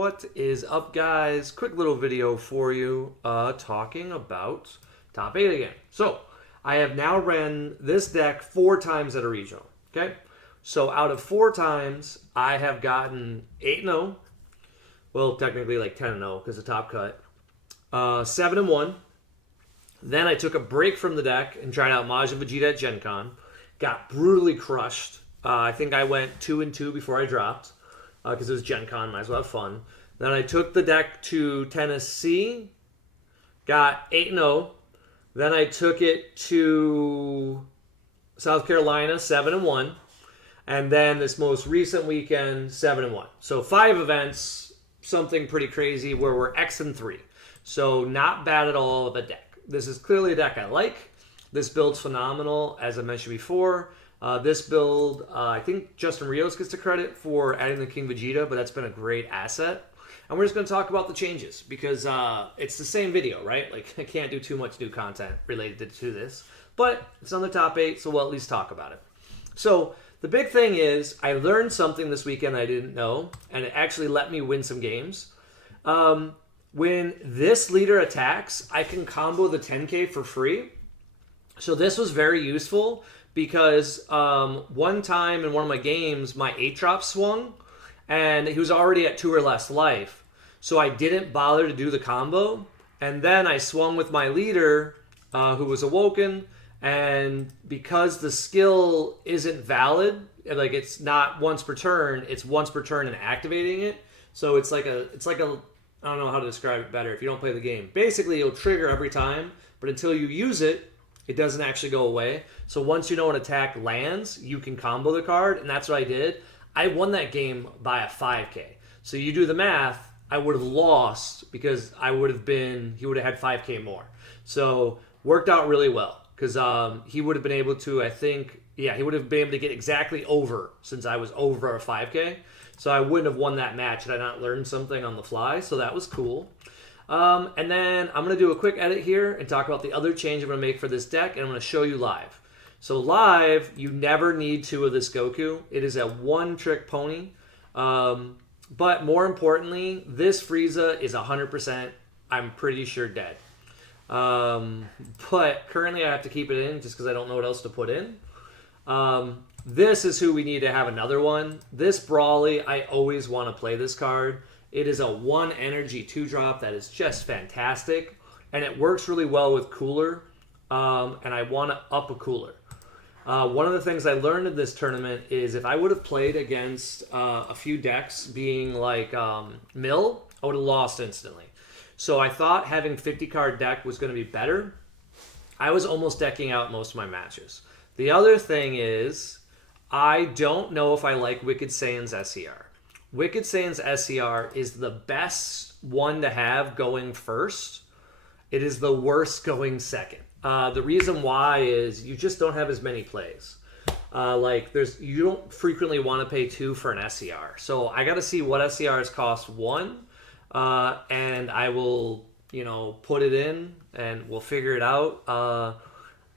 What is up, guys? Quick little video for you talking about top 8 again. So I have now ran this deck 4 times at a regional. Okay, so out of 4 times I have gotten 8-0. Well, technically like 10-0 because the top cut. 7-1. Then I took a break from the deck and tried out Majin Vegeta at Gen Con. Got brutally crushed. I think I went 2-2 before I dropped. Because it was Gen Con, might as well have fun. Then I took the deck to Tennessee, got 8-0. Then I took it to South Carolina, 7-1. And then this most recent weekend, 7-1. So 5 events, something pretty crazy where we're X-3. So not bad at all of a deck. This is clearly a deck I like. This build's phenomenal, as I mentioned before. This build, I think Justin Rios gets the credit for adding the King Vegeta, but that's been a great asset. And we're just going to talk about the changes because it's the same video, right? Like, I can't do too much new content related to this. But it's on the top 8, so we'll at least talk about it. So the big thing is I learned something this weekend I didn't know, and it actually let me win some games. When this leader attacks, I can combo the 10k for free. So this was very useful. Because one time in one of my games, my 8-drop swung, and he was already at 2 or less life. So I didn't bother to do the combo. And then I swung with my leader, who was awoken, and because the skill isn't valid, like it's not once per turn, it's once per turn and activating it. So it's like a, I don't know how to describe it better if you don't play the game. Basically, it'll trigger every time, but until you use it, it doesn't actually go away. So once you know an attack lands, you can combo the card, and that's what I did. I won that game by a 5k. So you do the math, I would have lost because he would have had 5k more. So worked out really well because he would have been able to, he would have been able to get exactly over since I was over a 5k. So I wouldn't have won that match had I not learned something on the fly. So that was cool. And then I'm going to do a quick edit here and talk about the other change I'm going to make for this deck, and I'm going to show you live. So live, you never need 2 of this Goku. It is a one-trick pony. But more importantly, this Frieza is 100%, I'm pretty sure, dead. But currently I have to keep it in just because I don't know what else to put in. This is who we need to have another one. This Brawly, I always want to play this card. It is a 1 energy 2-drop that is just fantastic. And it works really well with Cooler. And I want to up a Cooler. One of the things I learned in this tournament is if I would have played against a few decks being like Mill, I would have lost instantly. So I thought having 50-card deck was going to be better. I was almost decking out most of my matches. The other thing is I don't know if I like Wicked Saiyan's SCR. Wicked Saiyan's SCR is the best one to have going first. It is the worst going second. The reason why is you just don't have as many plays. You don't frequently want to pay 2 for an SCR. So I got to see what SCRs cost 1, and I will, put it in and we'll figure it out.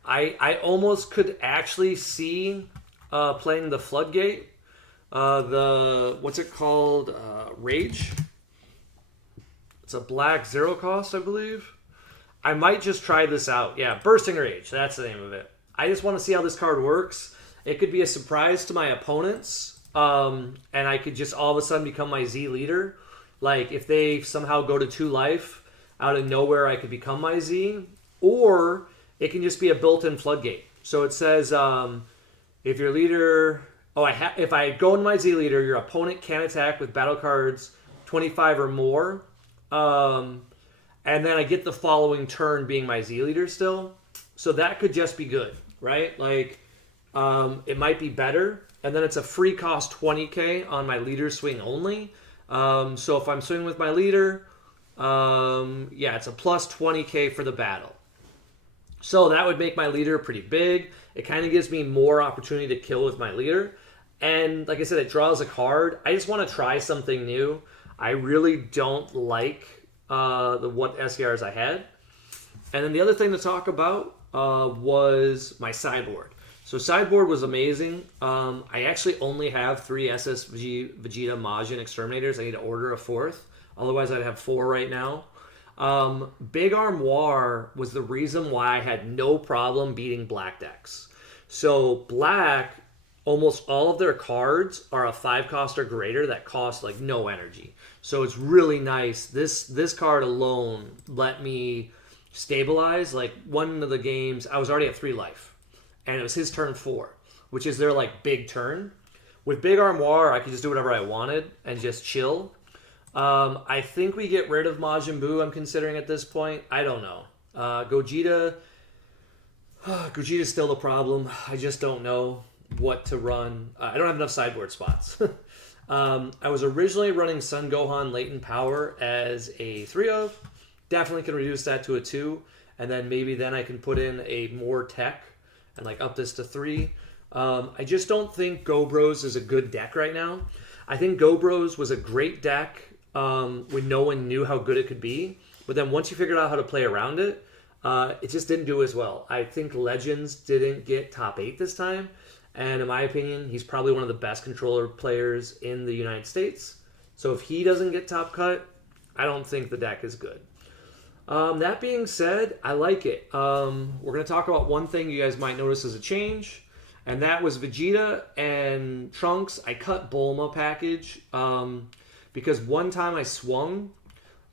I almost could actually see playing the Floodgate. What's it called? Rage. It's a black 0 cost, I believe. I might just try this out. Yeah, Bursting Rage. That's the name of it. I just want to see how this card works. It could be a surprise to my opponents. And I could just all of a sudden become my Z leader. Like, if they somehow go to 2 life, out of nowhere I could become my Z. Or it can just be a built-in Floodgate. So it says, if your leader... if I go into my Z leader, your opponent can attack with battle cards 25 or more. And then I get the following turn being my Z leader still. So that could just be good, right? Like, it might be better. And then it's a free cost 20k on my leader swing only. So if I'm swinging with my leader, it's a plus 20k for the battle. So that would make my leader pretty big. It kind of gives me more opportunity to kill with my leader. And like I said, it draws a card. I just want to try something new. I really don't like what SCRs I had. And then the other thing to talk about was my sideboard. So Sideboard was amazing. I actually only have 3 SSG Vegeta Majin Exterminators. I need to order a 4th. Otherwise, I'd have 4 right now. Big Armoire was the reason why I had no problem beating black decks. So black, almost all of their cards are a 5 cost or greater that cost like no energy. So it's really nice. This card alone let me stabilize. Like one of the games, I was already at 3 life, and it was his turn 4, which is their like big turn. With Big Armoire, I could just do whatever I wanted and just chill. I think we get rid of Majin Buu, I'm considering at this point. I don't know. Gogeta is still the problem. I just don't know what to run. I don't have enough sideboard spots. I was originally running Sun Gohan Latent Power as a 3 of. Definitely can reduce that to a 2. And then maybe then I can put in a more tech and like up this to 3. I just don't think Go Bros is a good deck right now. I think Go Bros was a great deck when no one knew how good it could be. But then once you figured out how to play around it, it just didn't do as well. I think Legends didn't get top 8 this time. And in my opinion, he's probably one of the best controller players in the United States. So if he doesn't get top cut, I don't think the deck is good. That being said, I like it. We're going to talk about one thing you guys might notice as a change. And that was Vegeta and Trunks. I cut Bulma package because one time I swung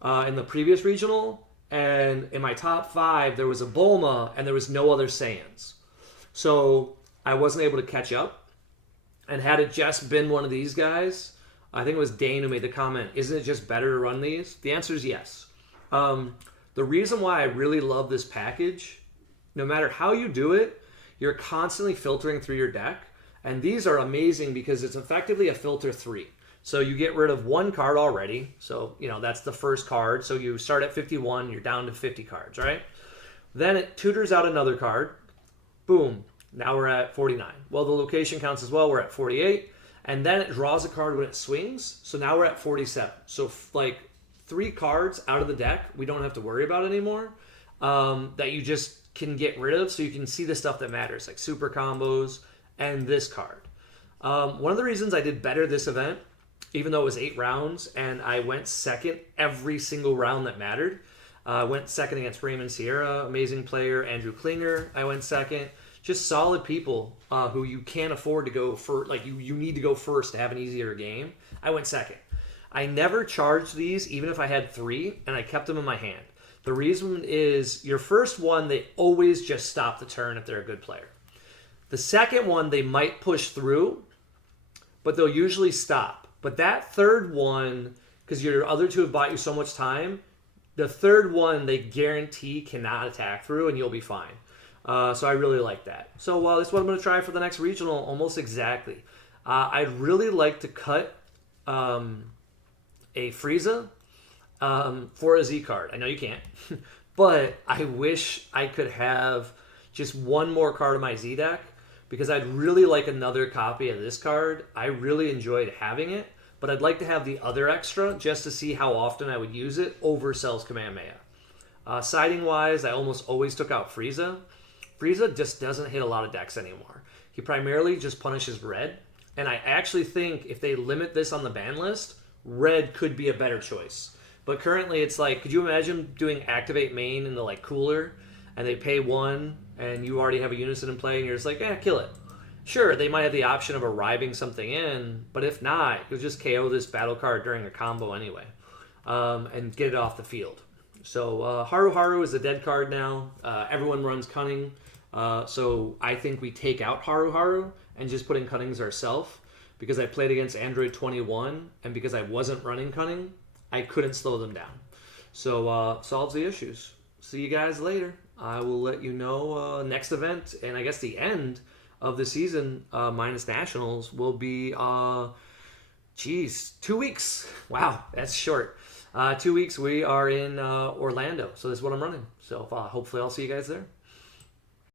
in the previous regional. And in my top 5, there was a Bulma and there was no other Saiyans. So I wasn't able to catch up. And had it just been one of these guys, I think it was Dane who made the comment, isn't it just better to run these? The answer is yes. The reason why I really love this package, no matter how you do it, you're constantly filtering through your deck. And these are amazing because it's effectively a filter 3. So you get rid of 1 card already. So, that's the first card. So you start at 51, you're down to 50 cards, right? Then it tutors out another card. Boom. Now we're at 49. Well, the location counts as well. We're at 48. And then it draws a card when it swings. So now we're at 47. So like 3 cards out of the deck we don't have to worry about anymore that you just can get rid of so you can see the stuff that matters, like super combos and this card. One of the reasons I did better this event, even though it was 8 rounds and I went second every single round that mattered, I went second against Raymond Sierra, amazing player, Andrew Klinger, I went second. Just solid people who you can't afford to go for, like you need to go first to have an easier game. I went second. I never charged these, even if I had 3, and I kept them in my hand. The reason is your first one, they always just stop the turn if they're a good player. The second one, they might push through, but they'll usually stop. But that third one, because your other 2 have bought you so much time, the third one they guarantee cannot attack through, and you'll be fine. So I really like that. So this is what I'm going to try for the next regional, almost exactly. I'd really like to cut a Frieza for a Z card. I know you can't, but I wish I could have just 1 more card of my Z deck because I'd really like another copy of this card. I really enjoyed having it, but I'd like to have the other extra just to see how often I would use it over Cell's Kamehameha. Siding-wise, I almost always took out Frieza. Frieza just doesn't hit a lot of decks anymore. He primarily just punishes red, and I actually think if they limit this on the ban list, red could be a better choice. But currently it's like, could you imagine doing activate main in the like cooler, and they pay 1, and you already have a Unison in play, and you're just like, kill it. Sure, they might have the option of arriving something in, but if not, you'll just KO this battle card during a combo anyway, and get it off the field. So Haru Haru is a dead card now. Everyone runs Cunning. So I think we take out Haru Haru and just put in Cunnings ourselves. Because I played against Android 21 and because I wasn't running Cunning, I couldn't slow them down. So solves the issues. See you guys later. I will let you know next event, and I guess the end of the season minus Nationals will be 2 weeks. Wow, that's short. 2 weeks we are in Orlando. So this is what I'm running. So hopefully I'll see you guys there.